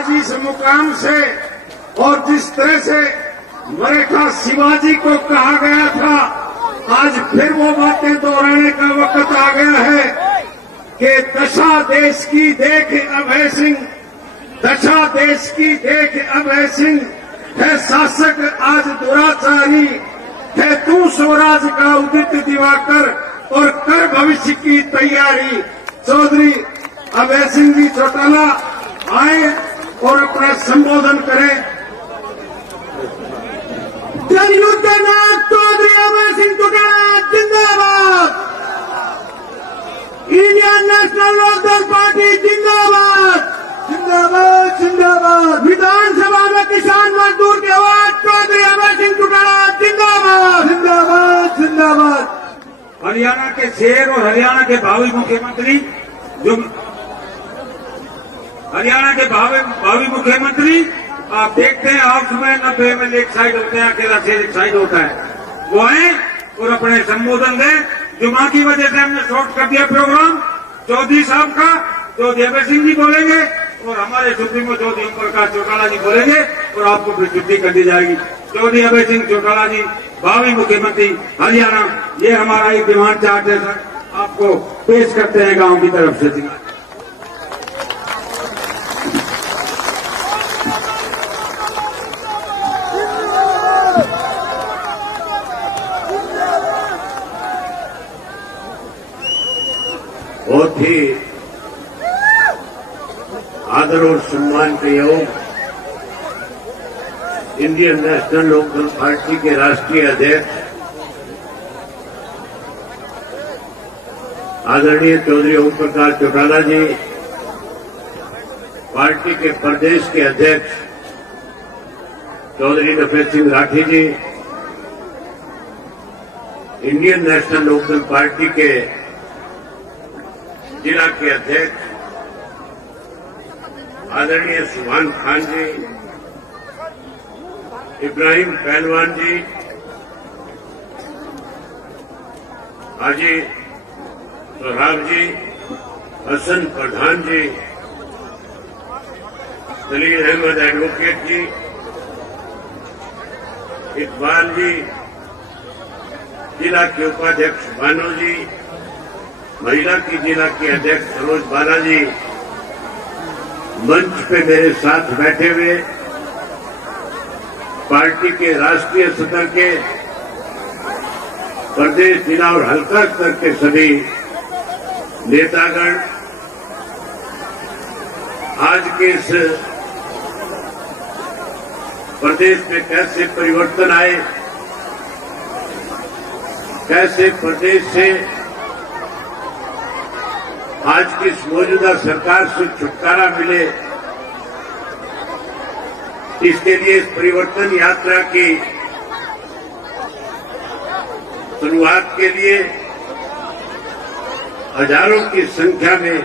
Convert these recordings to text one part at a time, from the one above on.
आज इस मुकाम से और जिस तरह से मराठा शिवाजी को कहा गया था, आज फिर वो बातें दोहराने का वक्त आ गया है कि दशा देश की देख अभय सिंह, दशा देश की देख अभय सिंह, है शासक आज दुराचारी, है तू स्वराज का उदित दिवाकर और कर भविष्य की तैयारी। चौधरी अभय सिंह जी चौटाला आए और अपना संबोधन करें। जनयुद्धनाथ चौधरी अभय सिंह चौटाला जिंदाबाद, इंडियन नेशनल लोकदल पार्टी जिंदाबाद, जिंदाबाद जिंदाबाद। विधानसभा में किसान मजदूर की आवाज चौधरी अभय सिंह चौटाला जिंदाबाद, जिंदाबाद जिंदाबाद। हरियाणा के शेर और हरियाणा के भावी मुख्यमंत्री, जो हरियाणा के भावी मुख्यमंत्री, आप देखते हैं हाउस में 90 में एक साइड होते हैं, अकेला शेर एक साइड होता है, वो आए और अपने संबोधन दें। जुमा की वजह से हमने शॉर्ट कर दिया प्रोग्राम। चौधरी साहब का चौधरी अभय सिंह जी बोलेंगे और हमारे सुप्रीमो चौधरी ओम प्रकाश चौटाला जी बोलेंगे और आपको फिर छुट्टी कर दी जाएगी। चौधरी अभय सिंह चौटाला जी भावी मुख्यमंत्री हरियाणा, ये हमारा एक डिमांड चार्ट है सर, आपको पेश करते हैं गांव की तरफ से। बहुत ही आदर और सम्मान के योग इंडियन नेशनल लोकदल पार्टी के राष्ट्रीय अध्यक्ष आदरणीय चौधरी ओम प्रकाश चौटाला जी, पार्टी के प्रदेश के अध्यक्ष चौधरी नफेद सिंह राठी जी, इंडियन नेशनल लोकदल पार्टी के जिला के अध्यक्ष आदरणीय सुभान खान जी, इब्राहिम पहलवान जी, हाजी सोहराब जी, हसन प्रधान जी, सलीम अहमद एडवोकेट जी, इकबाल जी, जिला के उपाध्यक्ष भानु जी, महिला की जिला की अध्यक्ष सरोज बाला जी, मंच पे मेरे साथ बैठे हुए पार्टी के राष्ट्रीय सदर के, प्रदेश, जिला और हल्का स्तर के सभी नेतागण, आज के इस प्रदेश में कैसे परिवर्तन आए, कैसे प्रदेश से आज की इस मौजूदा सरकार से छुटकारा मिले, इसके लिए इस परिवर्तन यात्रा की शुरुआत के लिए हजारों की संख्या में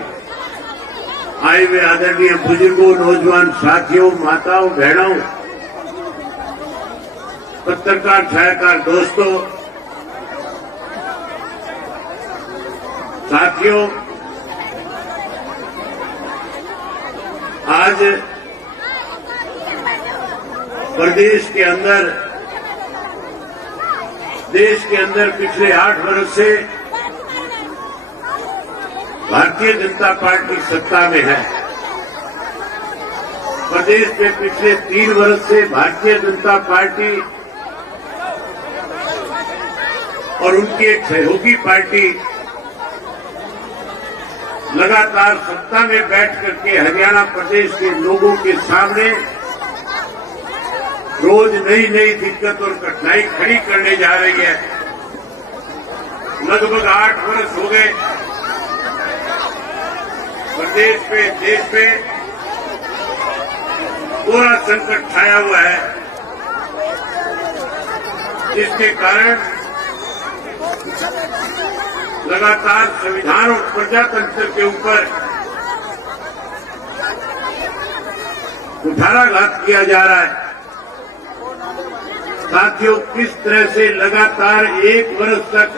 आए हुए आदरणीय बुजुर्गों, नौजवान साथियों, माताओं, बहनों, पत्रकार, छायाकार दोस्तों, साथियों, आज प्रदेश के अंदर, देश के अंदर पिछले 8 वर्ष से भारतीय जनता पार्टी सत्ता में है। प्रदेश में पिछले 3 वर्ष से भारतीय जनता पार्टी और उनकी एक सहयोगी पार्टी लगातार सत्ता में बैठ करके हरियाणा प्रदेश के लोगों के सामने रोज नई नई दिक्कत और कठिनाई खड़ी करने जा रही है। लगभग 8 वर्ष हो गए प्रदेश पे, देश पे पूरा संकट छाया हुआ है, जिसके कारण लगातार संविधान और प्रजातंत्र के ऊपर कुठाराघात किया जा रहा है। साथियों, किस तरह से लगातार 1 वर्ष तक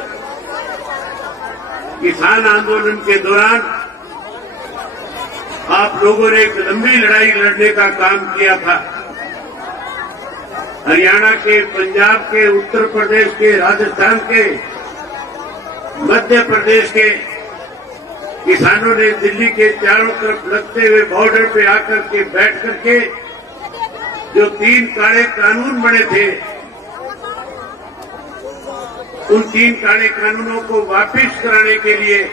किसान आंदोलन के दौरान आप लोगों ने एक लंबी लड़ाई लड़ने का काम किया था। हरियाणा के, पंजाब के, उत्तर प्रदेश के, राजस्थान के, मध्य प्रदेश के किसानों ने दिल्ली के चारों तरफ लगते हुए बॉर्डर पे आकर के बैठ करके जो 3 काले कानून बने थे, उन 3 काले कानूनों को वापस कराने के लिए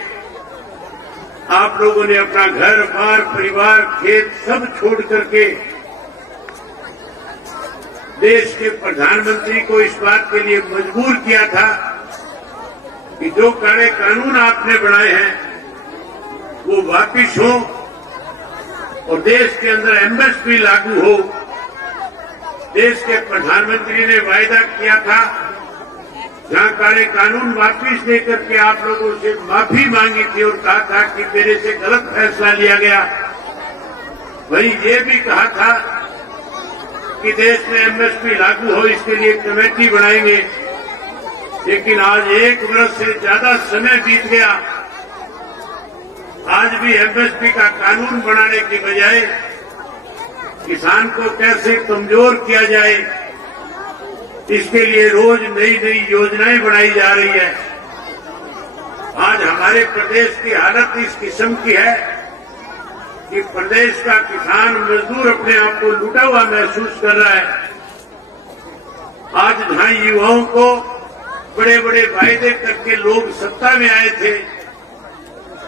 आप लोगों ने अपना घर बार, परिवार, खेत सब छोड़ करके देश के प्रधानमंत्री को इस बात के लिए मजबूर किया था कि जो काले कानून आपने बनाए हैं वो वापिस हो और देश के अंदर एमएसपी लागू हो। देश के प्रधानमंत्री ने वायदा किया था, जहां काले कानून वापिस लेकर के आप लोगों से माफी मांगी थी और कहा था कि मेरे से गलत फैसला लिया गया, वहीं ये भी कहा था कि देश में एमएसपी लागू हो, इसके लिए कमेटी बनाएंगे। लेकिन आज 1 वर्ष से ज्यादा समय बीत गया, आज भी एमएसपी का कानून बनाने की बजाय किसान को कैसे कमजोर किया जाए, इसके लिए रोज नई नई योजनाएं बनाई जा रही है। आज हमारे प्रदेश की हालत इस किस्म की है कि प्रदेश का किसान मजदूर अपने आप को लूटा हुआ महसूस कर रहा है। आज जहां युवाओं को बड़े बड़े वायदे करके लोग सत्ता में आए थे,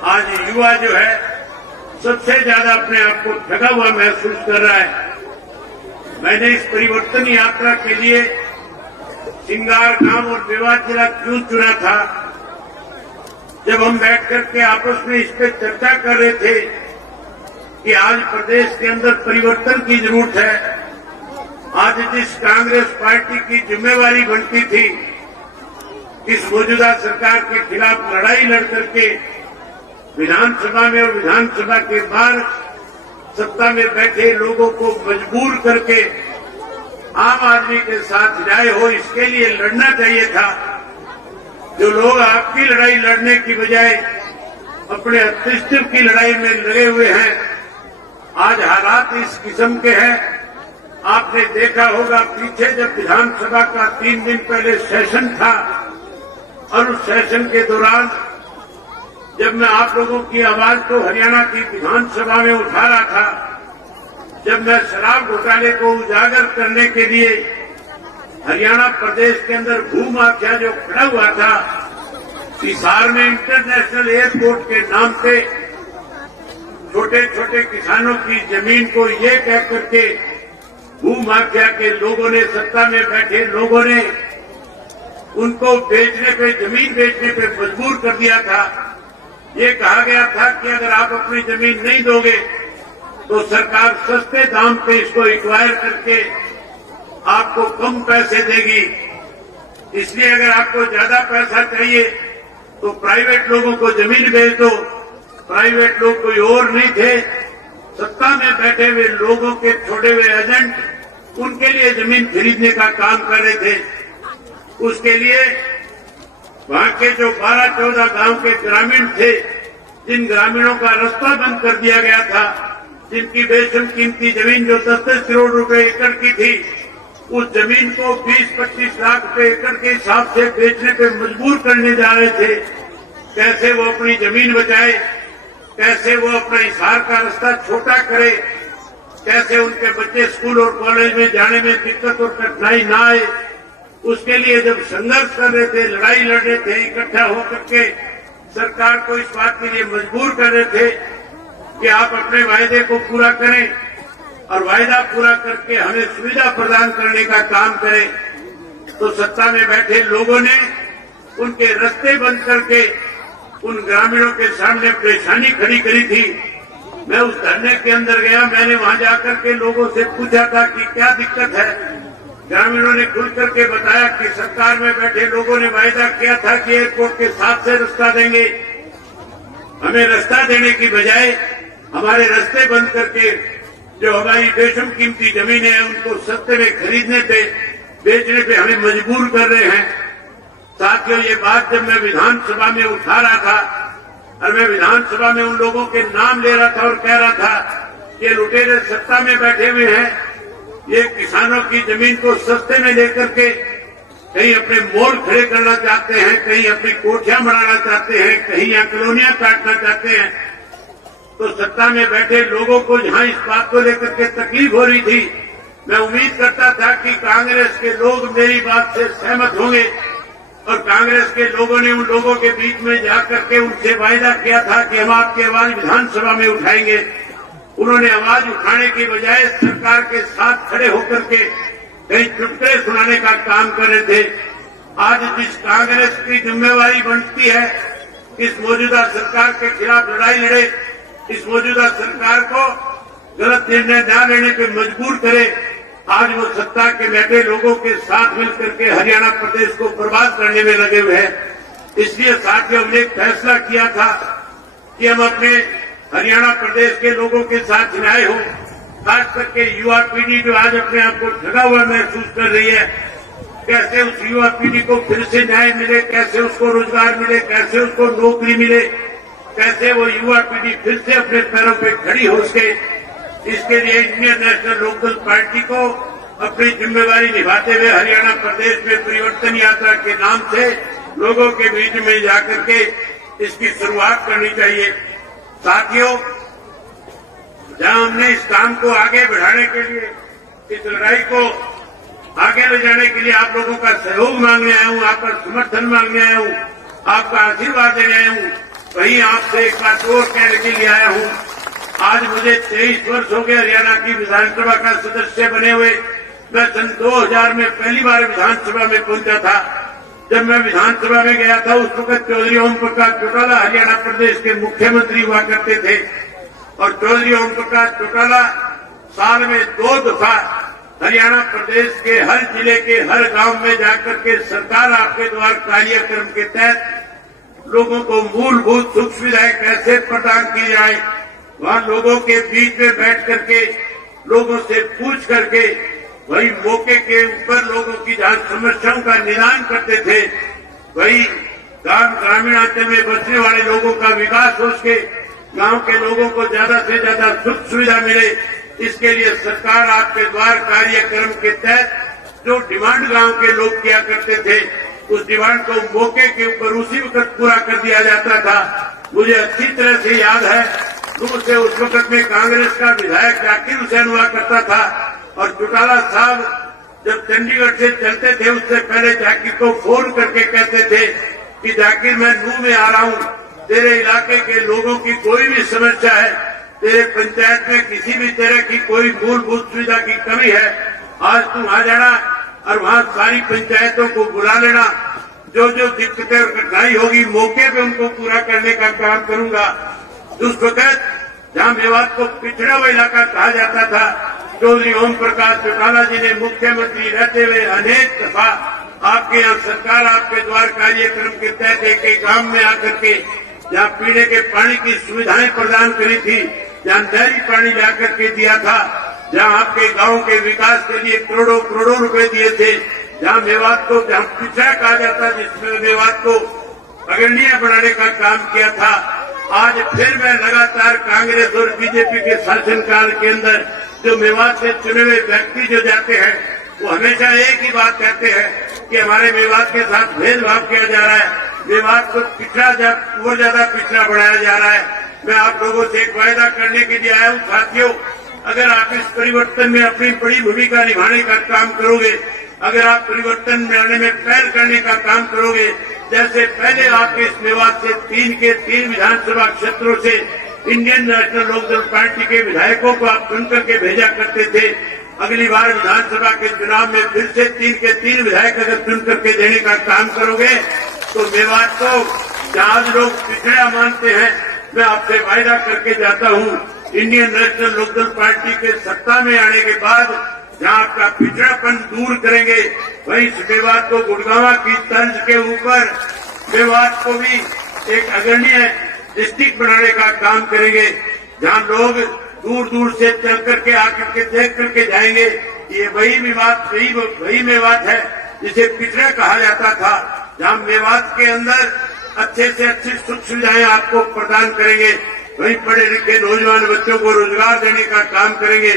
आज युवा जो है सबसे ज्यादा अपने आप को ठगा हुआ महसूस कर रहा है। मैंने इस परिवर्तन यात्रा के लिए सिंगारगांव और मेवात जिला क्यों चुना था? जब हम बैठ करके आपस में इस पर चर्चा कर रहे थे कि आज प्रदेश के अंदर परिवर्तन की जरूरत है। आज जिस कांग्रेस पार्टी की जिम्मेवारी बनती थी इस मौजूदा सरकार के खिलाफ लड़ाई लड़ करके विधानसभा में और विधानसभा के बाहर सत्ता में बैठे लोगों को मजबूर करके आम आदमी के साथ न्याय हो, इसके लिए लड़ना चाहिए था। जो लोग आपकी लड़ाई लड़ने की बजाय अपने अस्तित्व की लड़ाई में लगे हुए हैं, आज हालात इस किस्म के हैं। आपने देखा होगा पीछे जब विधानसभा का 3 दिन पहले सेशन था और उस सेशन के दौरान जब मैं आप लोगों की आवाज को हरियाणा की विधानसभा में उठा रहा था, जब मैं शराब घोटाले को उजागर करने के लिए हरियाणा प्रदेश के अंदर भूमाफिया जो खड़ा हुआ था, हिसार में इंटरनेशनल एयरपोर्ट के नाम पे छोटे छोटे किसानों की जमीन को ये कह करके भूमाफिया के लोगों ने, सत्ता में बैठे लोगों ने उनको बेचने पे, जमीन बेचने पे मजबूर कर दिया था। ये कहा गया था कि अगर आप अपनी जमीन नहीं दोगे तो सरकार सस्ते दाम पे इसको एक्वायर करके आपको कम पैसे देगी। इसलिए अगर आपको ज्यादा पैसा चाहिए तो प्राइवेट लोगों को जमीन बेच दो। प्राइवेट लोग कोई और नहीं थे, सत्ता में बैठे हुए लोगों के छोड़े हुए एजेंट उनके लिए जमीन खरीदने का काम कर रहे थे। उसके लिए वहां के जो 12-14 गांव के ग्रामीण थे, जिन ग्रामीणों का रास्ता बंद कर दिया गया था, जिनकी बेशम कीमती जमीन जो 10-10 करोड़ रुपए एकड़ की थी, उस जमीन को 20-25 लाख रुपए एकड़ के हिसाब से बेचने पे मजबूर करने जा रहे थे। कैसे वो अपनी जमीन बचाए, कैसे वो अपना हिसार का रास्ता छोटा करे, कैसे उनके बच्चे स्कूल और कॉलेज में जाने में दिक्कत और कठिनाई न आए, उसके लिए जब संघर्ष कर रहे थे, लड़ाई लड़ रहे थे, इकट्ठा होकर के सरकार को इस बात के लिए मजबूर कर रहे थे कि आप अपने वायदे को पूरा करें और वायदा पूरा करके हमें सुविधा प्रदान करने का काम करें, तो सत्ता में बैठे लोगों ने उनके रास्ते बंद करके उन ग्रामीणों के सामने परेशानी खड़ी करी थी। मैं उस धरने के अंदर गया, मैंने वहां जाकर के लोगों से पूछा था कि क्या दिक्कत है। ग्रामीणों ने खुल करके बताया कि सरकार में बैठे लोगों ने वायदा किया था कि एयरपोर्ट के साथ से रास्ता देंगे, हमें रास्ता देने की बजाय हमारे रास्ते बंद करके जो हमारी बेशम कीमती जमीनें हैं उनको सस्ते में खरीदने पे, बेचने पे हमें मजबूर कर रहे हैं। साथियों, ये बात जब मैं विधानसभा में उठा रहा था और मैं विधानसभा में उन लोगों के नाम ले रहा था और कह रहा था कि लुटेरे सत्ता में बैठे हुए हैं, ये किसानों की जमीन को सस्ते में लेकर के कहीं अपने मॉल खड़े करना चाहते हैं, कहीं अपनी कोठियां बनाना चाहते हैं, कहीं यहाँ कॉलोनियां काटना चाहते हैं। तो सत्ता में बैठे लोगों को जहां इस बात को लेकर के तकलीफ हो रही थी, मैं उम्मीद करता था कि कांग्रेस के लोग मेरी बात से सहमत होंगे और कांग्रेस के लोगों ने उन लोगों के बीच में जाकर के उनसे वायदा किया था कि हम आपकी आवाज विधानसभा में उठाएंगे। उन्होंने आवाज उठाने की बजाय सरकार के साथ खड़े होकर के कई चुटकुले सुनाने का काम कर रहे थे। आज जिस कांग्रेस की जिम्मेवारी बनती है इस मौजूदा सरकार के खिलाफ लड़ाई लड़े, इस मौजूदा सरकार को गलत निर्णय न लेने पे मजबूर करे, आज वो सत्ता के बैठे लोगों के साथ मिलकर के हरियाणा प्रदेश को बर्बाद करने में लगे हुए हैं। इसलिए साथियों, हमने एक फैसला किया था कि हम अपने हरियाणा प्रदेश के लोगों के साथ न्याय हो, खास करके युवा पीढ़ी जो आज अपने आप को ठगा हुआ महसूस कर रही है, कैसे उस युवा पीढ़ी को फिर से न्याय मिले, कैसे उसको रोजगार मिले, कैसे उसको नौकरी मिले, कैसे वो युवा पीढ़ी फिर से अपने पैरों पे खड़ी हो सके। इसके लिए इंडियन नेशनल लोकदल पार्टी को अपनी जिम्मेवारी निभाते हुए हरियाणा प्रदेश में परिवर्तन यात्रा के नाम से लोगों के बीच में जाकर के इसकी शुरुआत करनी चाहिए। साथियों, जहां हमने इस काम को आगे बढ़ाने के लिए, इस लड़ाई को आगे ले जाने के लिए आप लोगों का सहयोग मांगने आया हूं, आपका समर्थन मांगने आया हूं, आपका आशीर्वाद देने आया हूं, वहीं आपसे एक बात और कहने के लिए आया हूं। आज मुझे 23 वर्ष हो गए हरियाणा की विधानसभा का सदस्य बने हुए। मैं सन 2000 में पहली बार विधानसभा में पहुंचा था। जब मैं विधानसभा में गया था उस वक्त चौधरी ओम प्रकाश चौटाला हरियाणा प्रदेश के मुख्यमंत्री हुआ करते थे और चौधरी ओम प्रकाश चौटाला साल में 2 दफा हरियाणा प्रदेश के हर जिले के हर गांव में जाकर के सरकार आपके द्वार कार्यक्रम के तहत लोगों को मूलभूत सुख सुविधाएं कैसे प्रदान की जाए, वहां लोगों के बीच में बैठ करके लोगों से पूछ करके वही मौके के ऊपर लोगों की जहां समस्याओं का निदान करते थे, वही ग्रामीणांचल में बसने वाले लोगों का विकास हो सके, गांव के लोगों को ज्यादा से ज्यादा सुख सुविधा मिले। इसके लिए सरकार आपके द्वार कार्यक्रम के तहत जो डिमांड गांव के लोग किया करते थे, उस डिमांड को मौके के ऊपर उसी वक्त पूरा कर दिया जाता था। मुझे अच्छी तरह से याद है, दूर से उस वक्त में कांग्रेस का विधायक जाकिर हुसैन हुआ करता था और चौटाला साहब जब चंडीगढ़ से चलते थे उससे पहले जाकिर को फोन करके कहते थे कि जाकिर, मैं नूह में आ रहा हूं, तेरे इलाके के लोगों की कोई भी समस्या है, तेरे पंचायत में किसी भी तरह की कोई मूलभूत सुविधा की कमी है, आज तुम आ जाना और वहां सारी पंचायतों को बुला लेना। जो जो दिक्कतें और कठिनाई होगी मौके पे उनको पूरा करने का काम करूंगा। उस वक्त जहां मेवात को पिछड़ा हुआ इलाका कहा जाता था, चौधरी ओम प्रकाश चौटाला जी ने मुख्यमंत्री रहते हुए अनेक दफा आपके यहाँ सरकार आपके द्वार कार्यक्रम के तहत एक गांव में आकर के जहां पीने के पानी की सुविधाएं प्रदान करी थी, जहां नहरी पानी लाकर के दिया था, जहां आपके गांव के विकास के लिए करोड़ों करोड़ों रुपए दिए थे, जहां मेवात को जहां पिछड़ा कहा जाता जिसमें मेवात को अग्रणीय बनाने का काम किया था। आज फिर मैं लगातार कांग्रेस और बीजेपी के शासनकाल के अंदर जो मेवात से चुने हुए व्यक्ति जो जाते हैं वो हमेशा एक ही बात कहते हैं कि हमारे मेवात के साथ भेदभाव किया जा रहा है, मेवात को पिछड़ा और ज्यादा पिछड़ा बढ़ाया जा रहा है। मैं आप लोगों से एक वायदा करने के लिए आया हूं साथियों, अगर आप इस परिवर्तन में अपनी बड़ी भूमिका निभाने का काम करोगे, अगर आप परिवर्तन में आने में पहल करने का काम करोगे, जैसे पहले आपके इस मेवात से 3 के 3 विधानसभा क्षेत्रों से इंडियन नेशनल लोकदल पार्टी के विधायकों को आप चुनकर के भेजा करते थे, अगली बार विधानसभा के चुनाव में फिर से 3 के 3 विधायक अगर चुनकर के देने का काम करोगे तो मेवात को जहां लोग पिछड़ा मानते हैं, मैं आपसे वायदा करके जाता हूं, इंडियन नेशनल लोकदल पार्टी के सत्ता में आने के बाद जहां आपका पिछड़ापन दूर करेंगे, वहीं मेवात को गुड़गांव की तर्ज के ऊपर मेवात को भी एक अग्रणीय डिस्ट्रिक्ट बनाने का काम करेंगे, जहां लोग दूर दूर से चल करके आकर के देख करके जाएंगे। ये वही मेवात है जिसे पिछड़ा कहा जाता था, जहां मेवात के अंदर अच्छे से अच्छी सुख सुविधाएं आपको प्रदान करेंगे। वहीं पढ़े लिखे नौजवान बच्चों को रोजगार देने का काम करेंगे,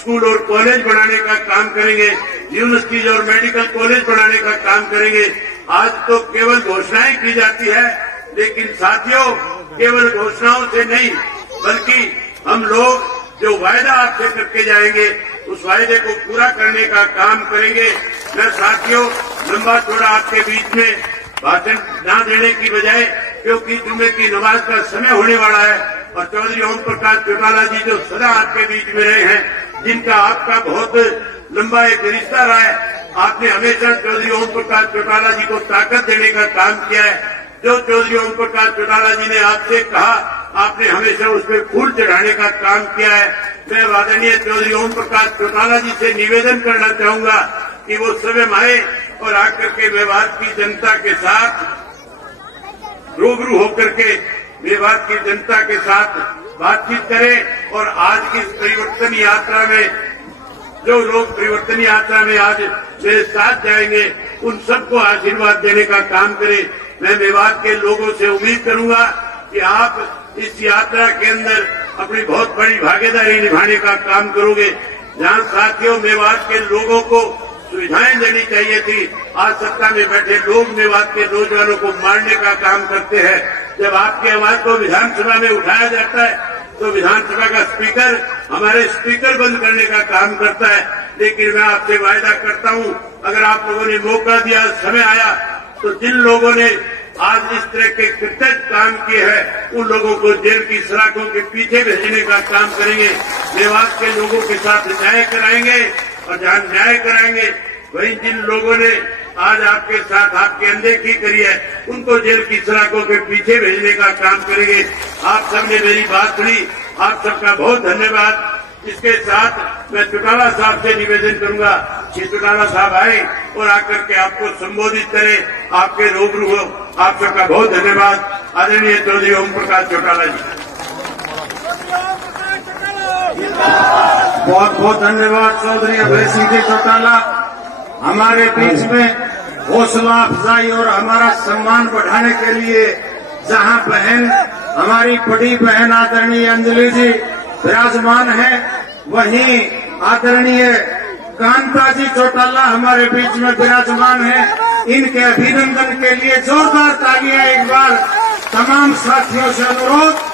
स्कूल और कॉलेज बनाने का काम करेंगे, यूनिवर्सिटीज और मेडिकल कॉलेज बनाने का काम करेंगे। आज तो केवल घोषणाएं की जाती है, लेकिन साथियों केवल घोषणाओं से नहीं बल्कि हम लोग जो वायदा आपसे करके जाएंगे उस वायदे को पूरा करने का काम करेंगे। मैं साथियों लंबा चौड़ा आपके बीच में भाषण न देने की बजाय, क्योंकि जुम्मे की नमाज का समय होने वाला है और चौधरी ओम प्रकाश चौटाला जी जो सदा आपके बीच में रहे हैं, जिनका आपका बहुत लंबा एक रिश्ता रहा है, आपने हमेशा चौधरी ओम प्रकाश चौटाला जी को ताकत देने का काम किया है। जो चौधरी ओम प्रकाश चौटाला जी ने आपसे कहा, आपने हमेशा उस पर फूल चढ़ाने का काम किया है। मैं आदरणीय चौधरी ओम प्रकाश चौटाला जी से निवेदन करना चाहूंगा कि वो स्वयं आए और आकर के मेवात की जनता के साथ रूबरू होकर के मेवात की जनता के साथ बातचीत करें और आज की परिवर्तन यात्रा में जो लोग परिवर्तन यात्रा में आज मेरे साथ जाएंगे उन सबको आशीर्वाद देने का काम करें। मैं मेवात के लोगों से उम्मीद करूंगा कि आप इस यात्रा के अंदर अपनी बहुत बड़ी भागीदारी निभाने का काम करोगे। जहां साथियों मेवात के लोगों को सुविधाएं देनी चाहिए थी, आज सत्ता में बैठे लोग मेवात के नौजवानों को मारने का काम करते हैं। जब आपकी आवाज को विधानसभा में उठाया जाता है तो विधानसभा का स्पीकर हमारे स्पीकर बंद करने का काम करता है। लेकिन मैं आपसे वायदा करता हूं, अगर आप लोगों ने मौका दिया, समय आया, तो जिन लोगों ने आज इस तरह के कृतज्ञ काम किए हैं उन लोगों को जेल की सलाखों के पीछे भेजने का काम करेंगे। मेवात के लोगों के साथ न्याय कराएंगे और जहां न्याय कराएंगे वहीं जिन लोगों ने आज आपके साथ आपकी अनदेखी करी है उनको जेल की सलाखों के पीछे भेजने का काम करेंगे। आप सबने मेरी बात सुनी, आप सबका बहुत धन्यवाद। इसके साथ मैं चौटाला साहब से निवेदन करूंगा कि चौटाला साहब आए और आकर के आपको संबोधित करें, आपके रूबरू हो। आप सबका बहुत धन्यवाद। आदरणीय चौधरी ओम प्रकाश चौटाला जी। बहुत बहुत धन्यवाद चौधरी अभय सिंह जी चौटाला। हमारे बीच में हौसला अफजाई और हमारा सम्मान बढ़ाने के लिए जहां बहन हमारी बड़ी बहन आदरणीय अंजलि जी विराजमान है, वहीं आदरणीय कांता जी चौटाला हमारे बीच में विराजमान है। इनके अभिनंदन के लिए जोरदार तालियां एक बार तमाम साथियों से अनुरोध।